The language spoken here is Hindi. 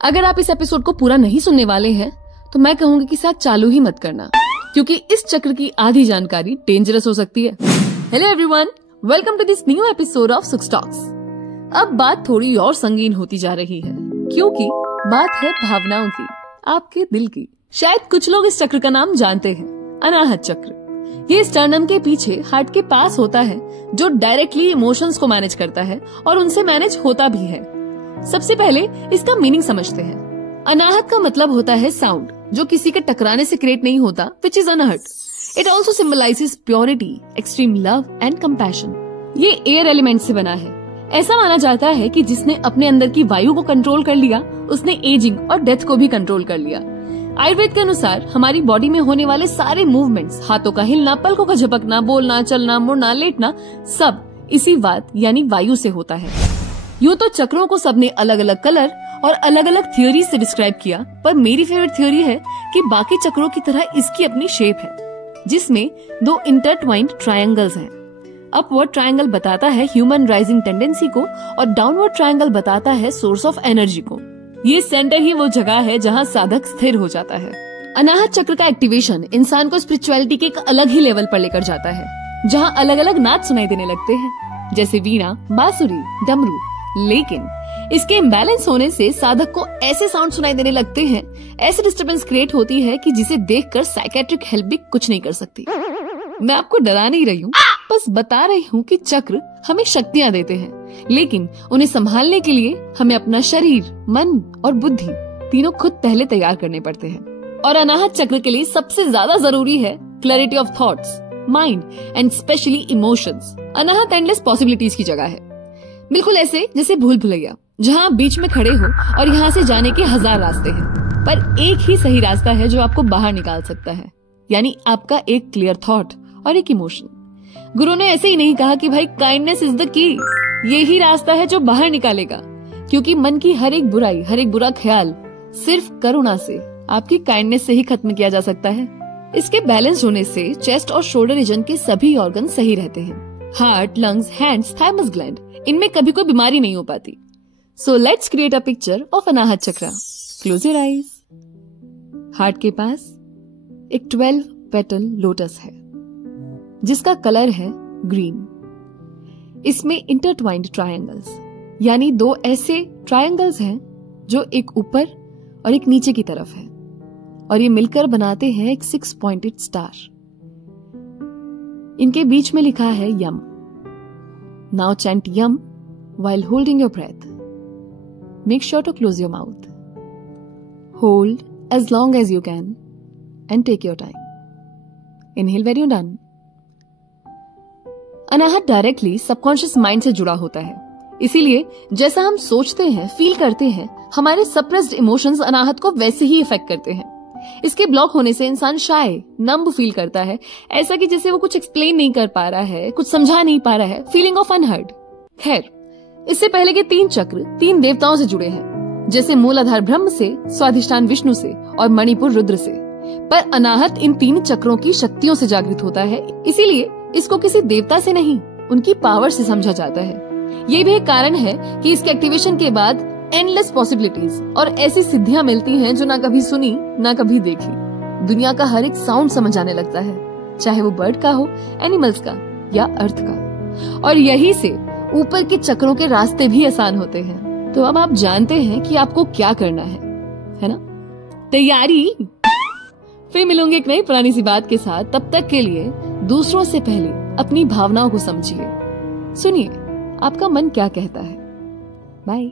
अगर आप इस एपिसोड को पूरा नहीं सुनने वाले हैं तो मैं कहूंगी कि साथ चालू ही मत करना, क्योंकि इस चक्र की आधी जानकारी डेंजरस हो सकती है। Hello everyone, welcome to this new episode of सुक्स टॉक्स। अब बात थोड़ी और संगीन होती जा रही है, क्योंकि बात है भावनाओं की, आपके दिल की। शायद कुछ लोग इस चक्र का नाम जानते हैं, अनाहत चक्र। ये स्टर्नम के पीछे हार्ट के पास होता है, जो डायरेक्टली इमोशंस को मैनेज करता है और उनसे मैनेज होता भी है। सबसे पहले इसका मीनिंग समझते हैं। अनाहत का मतलब होता है साउंड, जो किसी के टकराने से क्रिएट नहीं होता, which is unhurt. It also symbolizes purity, extreme love and compassion. ये एयर एलिमेंट से बना है। ऐसा माना जाता है कि जिसने अपने अंदर की वायु को कंट्रोल कर लिया, उसने एजिंग और डेथ को भी कंट्रोल कर लिया। आयुर्वेद के अनुसार हमारी बॉडी में होने वाले सारे मूवमेंट्स, हाथों का हिलना, पलकों का झपकना, बोलना, चलना, मुड़ना, लेटना, सब इसी वात यानी वायु से होता है। यूँ तो चक्रों को सबने अलग अलग कलर और अलग अलग थ्योरी से डिस्क्राइब किया, पर मेरी फेवरेट थ्योरी है कि बाकी चक्रों की तरह इसकी अपनी शेप है, जिसमें दो इंटरट्वाइंड ट्रायंगल्स हैं। अपवर्ड ट्रायंगल बताता है ह्यूमन राइजिंग टेंडेंसी को और डाउनवर्ड ट्रायंगल बताता है सोर्स ऑफ एनर्जी को। ये सेंटर ही वो जगह है जहाँ साधक स्थिर हो जाता है। अनाहत चक्र का एक्टिवेशन इंसान को स्पिरिचुअलिटी के एक अलग ही लेवल पर लेकर जाता है, जहाँ अलग अलग नाद सुनाई देने लगते हैं, जैसे वीणा, बांसुरी, डमरू। लेकिन इसके इम्बैलेंस होने से साधक को ऐसे साउंड सुनाई देने लगते हैं, ऐसी डिस्टरबेंस क्रिएट होती है कि जिसे देखकर साइकेट्रिक हेल्प भी कुछ नहीं कर सकती। मैं आपको डरा नहीं रही हूँ, बस बता रही हूँ कि चक्र हमें शक्तियाँ देते हैं, लेकिन उन्हें संभालने के लिए हमें अपना शरीर, मन और बुद्धि तीनों खुद पहले तैयार करने पड़ते हैं। और अनाहत चक्र के लिए सबसे ज्यादा जरूरी है clarity of thoughts, mind and specially emotions. Anahata endless possibilities की जगह है, बिल्कुल ऐसे जैसे भूल भुलैया, जहाँ आप बीच में खड़े हो और यहाँ से जाने के 1000 रास्ते हैं, पर एक ही सही रास्ता है जो आपको बाहर निकाल सकता है, यानी आपका एक क्लियर थॉट और एक इमोशन। गुरु ने ऐसे ही नहीं कहा कि भाई काइंडनेस इज द की, यही रास्ता है जो बाहर निकालेगा, क्योंकि मन की हर एक बुराई, हर एक बुरा ख्याल सिर्फ करुणा से, आपकी काइंडनेस से ही खत्म किया जा सकता है। इसके बैलेंस होने से चेस्ट और शोल्डर रीजन के सभी ऑर्गन सही रहते हैं। Heart, lungs, hands, thymus gland, इनमें कभी कोई बीमारी नहीं हो पाती। So let's create a picture of Anahata chakra. Close your eyes. Heart के पास एक 12 पेटल लोटस है, जिसका कलर है ग्रीन। इसमें इंटरट्वाइंड ट्रायंगल्स, यानी दो ऐसे ट्रायंगल्स हैं जो एक ऊपर और एक नीचे की तरफ है, और ये मिलकर बनाते हैं एक 6 पॉइंटेड स्टार। इनके बीच में लिखा है yam. Now chant yam while holding your breath. Make sure to close your mouth. Hold as long as you can and take your time. Inhale when you're done. Anahata directly subconscious mind से जुड़ा होता है, इसीलिए जैसा हम सोचते हैं, फील करते हैं, हमारे सप्रेस्ड इमोशंस अनाहत को वैसे ही इफेक्ट करते हैं। इसके ब्लॉक होने से इंसान शाय, नम्ब फील करता है, ऐसा कि जैसे वो कुछ एक्सप्लेन नहीं कर पा रहा है, कुछ समझा नहीं पा रहा है, फीलिंग ऑफ अनहर्ड। खैर, इससे पहले के 3 चक्र 3 देवताओं से जुड़े हैं, जैसे मूलाधार ब्रह्म से, स्वाधिष्ठान विष्णु से और मणिपुर रुद्र से। पर अनाहत इन 3 चक्रों की शक्तियों से जागृत होता है, इसीलिए इसको किसी देवता से नहीं, उनकी पावर से समझा जाता है। ये भी एक कारण है कि इसके एक्टिवेशन के बाद एंडलेस पॉसिबिलिटीज और ऐसी सिद्धियां मिलती हैं जो ना कभी सुनी ना कभी देखी। दुनिया का हर एक साउंड समझ आने लगता है, चाहे वो बर्ड का हो, एनिमल्स का या अर्थ का। और यही से ऊपर के चक्रों के रास्ते भी आसान होते हैं। तो अब आप जानते हैं कि आपको क्या करना है ना? तैयारी। फिर मिलूंगी एक नई पुरानी सी बात के साथ। तब तक के लिए दूसरों से पहले अपनी भावनाओं को समझिए, सुनिए आपका मन क्या कहता है। बाय।